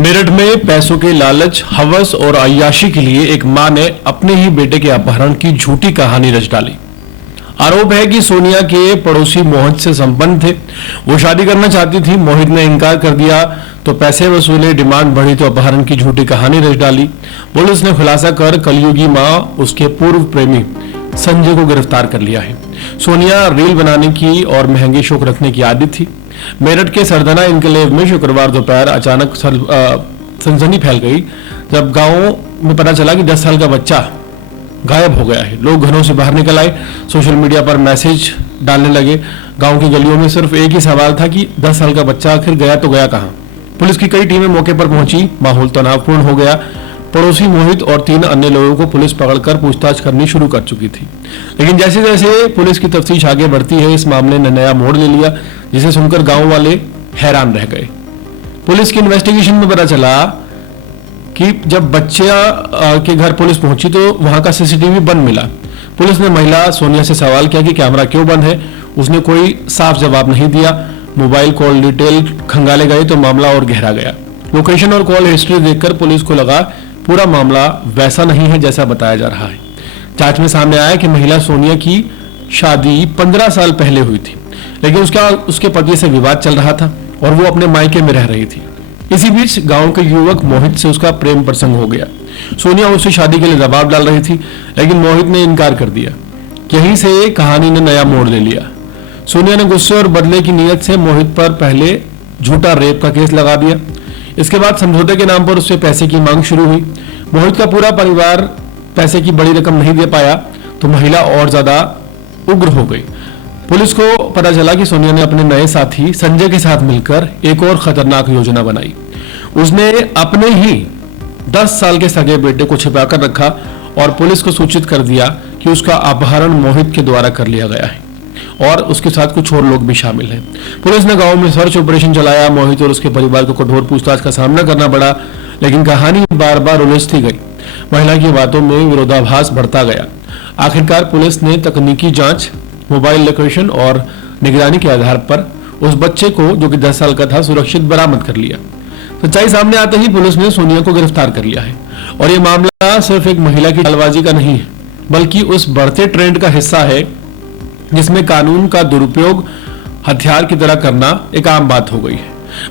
मेरठ में पैसों के लालच, हवस और अय्याशी के लिए एक मां ने अपने ही बेटे के अपहरण की झूठी कहानी रच डाली। आरोप है कि सोनिया के पड़ोसी मोहित से संबंध थे। वो शादी करना चाहती थी, मोहित ने इनकार कर दिया तो पैसे वसूले, डिमांड बढ़ी तो अपहरण की झूठी कहानी रच डाली। पुलिस ने खुलासा कर कलयुगी मां उसके पूर्व प्रेमी संजय को गिरफ्तार कर लिया है। सोनिया रील बनाने की और महंगे शौक रखने की आदी थी। मेरठ के सरदना इनकलेव में शुक्रवार दोपहर अचानक सनसनी फैल गई जब गांव में पता चला कि 10 साल का बच्चा गायब हो गया है। लोग घरों से बाहर निकल आए, सोशल मीडिया पर मैसेज डालने लगे। गांव की गलियों में सिर्फ एक ही सवाल था कि 10 साल का बच्चा आखिर गया तो गया कहां। पुलिस की कई टीमें मौके पर पहुंची, माहौल तनावपूर्ण हो गया। पड़ोसी मोहित और 3 अन्य लोगों को पुलिस पकड़कर पूछताछ करनी शुरू कर चुकी थी, लेकिन जैसे जैसे पुलिस की तफ्तीश आगे बढ़ती है, इस मामले ने नया मोड़ ले लिया, जिसे सुनकर गांव वाले हैरान रह गए। पुलिस की इन्वेस्टिगेशन में पता चला कि जब बच्चा के घर पुलिस पहुंची तो वहां का सीसीटीवी बंद मिला। पुलिस ने महिला सोनिया से सवाल किया कि कैमरा क्यों बंद है। उसने कोई साफ जवाब नहीं दिया। मोबाइल कॉल डिटेल खंगाले गए तो मामला और गहरा गया। लोकेशन और कॉल हिस्ट्री देखकर पुलिस को लगा पूरा मामला वैसा नहीं है जैसा बताया जा रहा है। जांच में सामने आया कि महिला सोनिया की शादी 15 साल पहले हुई थी, लेकिन उसके पति से विवाद चल रहा था और वो अपने मायके में रह रही थी। इसी बीच गांव के युवक मोहित से उसका प्रेम प्रसंग हो गया। सोनिया उससे शादी के लिए दबाव डाल रही थी, लेकिन मोहित ने इनकार कर दिया। यहीं से कहानी ने नया मोड़ ले लिया। सोनिया ने गुस्से और बदले की नीयत से मोहित पर पहले झूठा रेप का केस लगा दिया। इसके बाद समझौते के नाम पर उससे पैसे की मांग शुरू हुई। मोहित का पूरा परिवार पैसे की बड़ी रकम नहीं दे पाया तो महिला और ज्यादा उग्र हो गई। पुलिस को पता चला कि सोनिया ने अपने नए साथी संजय के साथ मिलकर एक और खतरनाक योजना बनाई। उसने अपने ही 10 साल के सगे बेटे को छिपाकर रखा और पुलिस को सूचित कर दिया कि उसका अपहरण मोहित के द्वारा कर लिया गया है और उसके साथ कुछ और लोग भी शामिल हैं। पुलिस ने गांव में सर्च ऑपरेशन चलाया। मोहित और उसके परिवार को कठोर पूछताछ का सामना करना पड़ा, लेकिन कहानी बार बार उलझती गई। महिला की बातों में विरोधाभास बढ़ता गया। आखिरकार पुलिस ने तकनीकी जांच, मोबाइल लोकेशन और निगरानी के आधार पर उस बच्चे को, जो कि 10 साल का था, सुरक्षित बरामद कर लिया। सच्चाई सामने आते ही पुलिस ने सोनिया को गिरफ्तार कर लिया है और ये मामला सिर्फ एक महिला की चालबाजी का नहीं है, बल्कि उस बढ़ते ट्रेंड का हिस्सा है जिसमें कानून का दुरुपयोग हथियार की तरह करना एक आम बात हो गई है।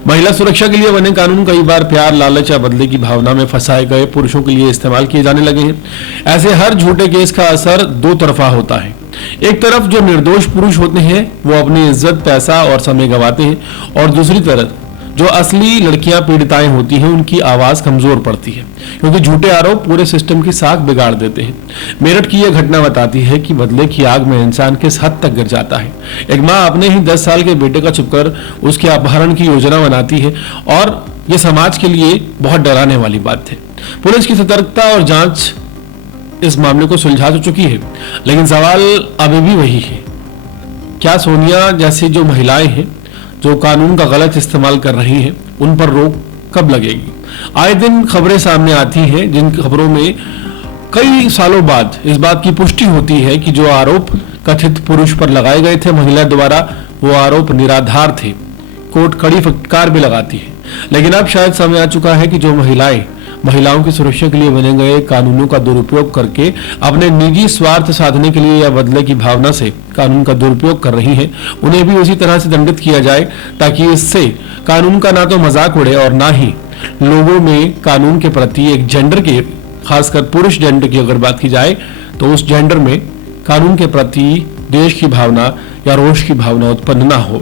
महिला सुरक्षा के लिए बने कानून कई बार प्यार, लालच या बदले की भावना में फंसाए गए पुरुषों के लिए इस्तेमाल किए जाने लगे हैं। ऐसे हर झूठे केस का असर दो तरफा होता है। एक तरफ जो निर्दोष पुरुष होते हैं वो अपनी इज्जत, पैसा और समय गंवाते हैं, और दूसरी तरफ जो असली लड़कियां पीड़िताएं होती हैं उनकी आवाज कमजोर पड़ती है, क्योंकि झूठे आरोप पूरे सिस्टम की साख बिगाड़ देते हैं। मेरठ की यह घटना बताती है कि बदले की आग में इंसान किस हद तक गिर जाता है। एक माँ अपने ही 10 साल के बेटे का छुपकर उसके अपहरण की योजना बनाती है और यह समाज के लिए बहुत डराने वाली बात है। पुलिस की सतर्कता और जांच इस मामले को सुलझा तो चुकी है, लेकिन सवाल अभी भी वही है, क्या सोनिया जैसी जो महिलाएं हैं जो कानून का गलत इस्तेमाल कर रही हैं, उन पर रोक कब लगेगी? आए दिन खबरें सामने आती हैं, जिन खबरों में कई सालों बाद इस बात की पुष्टि होती है कि जो आरोप कथित पुरुष पर लगाए गए थे महिला द्वारा, वो आरोप निराधार थे। कोर्ट कड़ी फटकार भी लगाती है, लेकिन अब शायद समय आ चुका है कि जो महिलाओं की सुरक्षा के लिए बने गए कानूनों का दुरुपयोग करके अपने निजी स्वार्थ साधने के लिए या बदले की भावना से कानून का दुरुपयोग कर रही हैं, उन्हें भी उसी तरह से दंडित किया जाए, ताकि इससे कानून का ना तो मजाक उड़े और ना ही लोगों में कानून के प्रति एक जेंडर के, खासकर पुरुष जेंडर की अगर बात की जाए तो उस जेंडर में कानून के प्रति देश की भावना या रोष की भावना उत्पन्न ना हो।